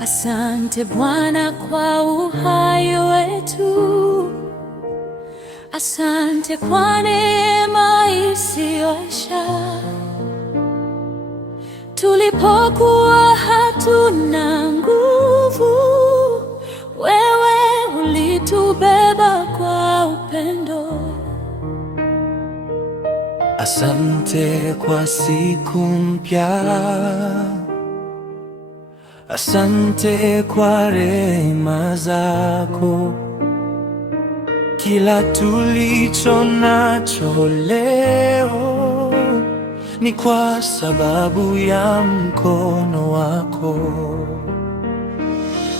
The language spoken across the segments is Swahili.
Asante Bwana kwa uhai wetu. Asante kwa neema isiyoisha. Tulipokuwa hatuna nguvu, wewe ulitubeba kwa upendo. Asante kwa siku mpya. Asante kwa rehema zako. Kila tulicho nacho leo ni kwa sababu ya mkono wako.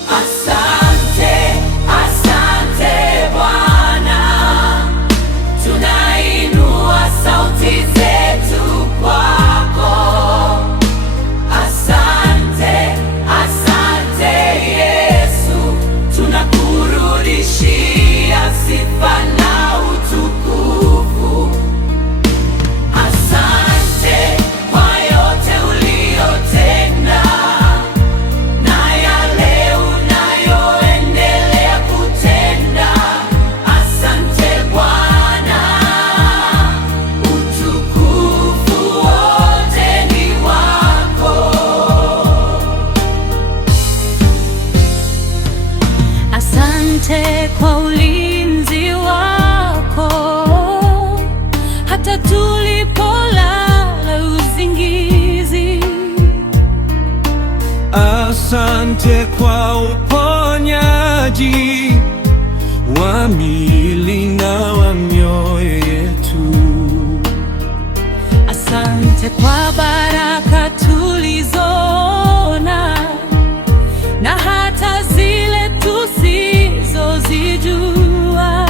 Asante, asante Bwana, tunainua sauti zetu kwako. Asante, asante Yesu, tunakurudishia sifa na utukufu. Asante kwa yote uliyotenda na yale unayoendelea kutenda. Asante Bwana, utukufu wote ni wako. Asante kwa ulinzi wako hata tulipolala usingizi. Asante kwa uponyaji wa miili na wa mioyo yetu. Asante kwa baraka tulizoona na hata zile tusizozijua.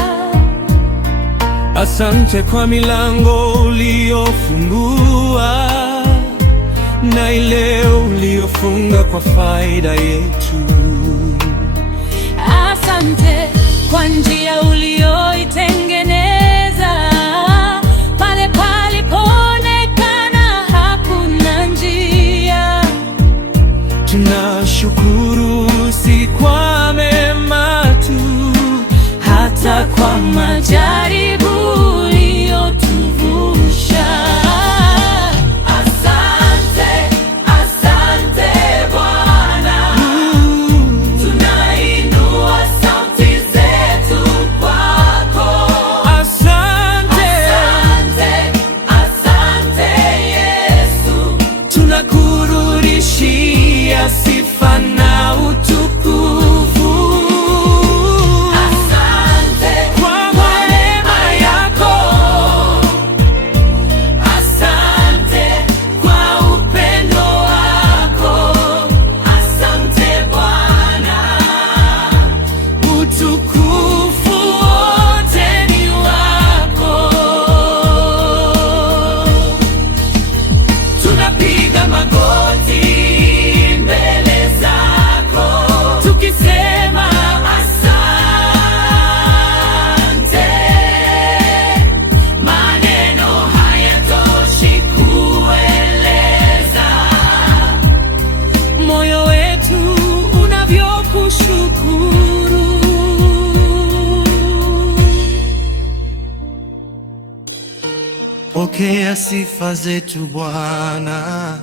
Asante kwa milango uliyofungua na ile uliyofunga kwa faida yetu. Asante kwa njia uliyoitengeneza pale palipoonekana hakuna njia. Tunashukuru si kwa mema tu, Hata kwa majaribu uliyotuvusha. Asante, asante Bwana, tunainua sauti zetu kwako. asante. Asante, asante Yesu, Tunakurudishia sifa na utukufu. asante Kwa neema yako, asante kwa upendo wako. Asante Bwana, utukufu wote ni wako. tunapiga magoti mbele zako tukisema asante. Maneno hayatoshi kueleza moyo wetu unavyokushukuru. Pokea sifa zetu Bwana.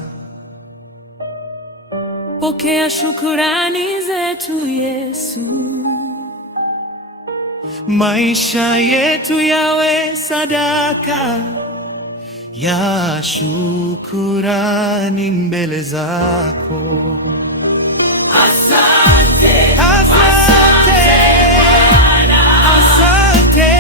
Pokea shukurani zetu Yesu. Maisha yetu yawe sadaka ya shukurani mbele zako. Asante, Asante, asante.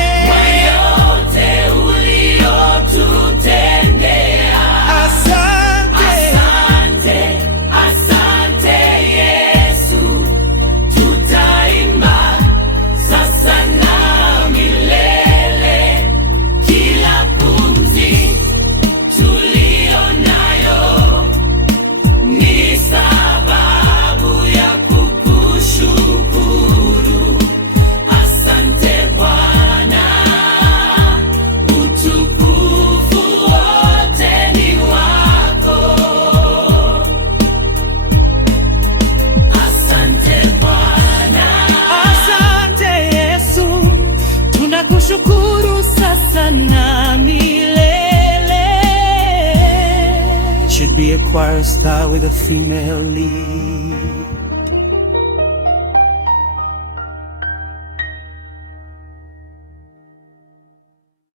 yote uliyotutendea. Asante. Asante, asante Yesu, tutaimba sasa na milele. Kila pumzi tuliyo nayo ni sababu ya kushukuru sasa na milele. Should be a choir star with a female lead.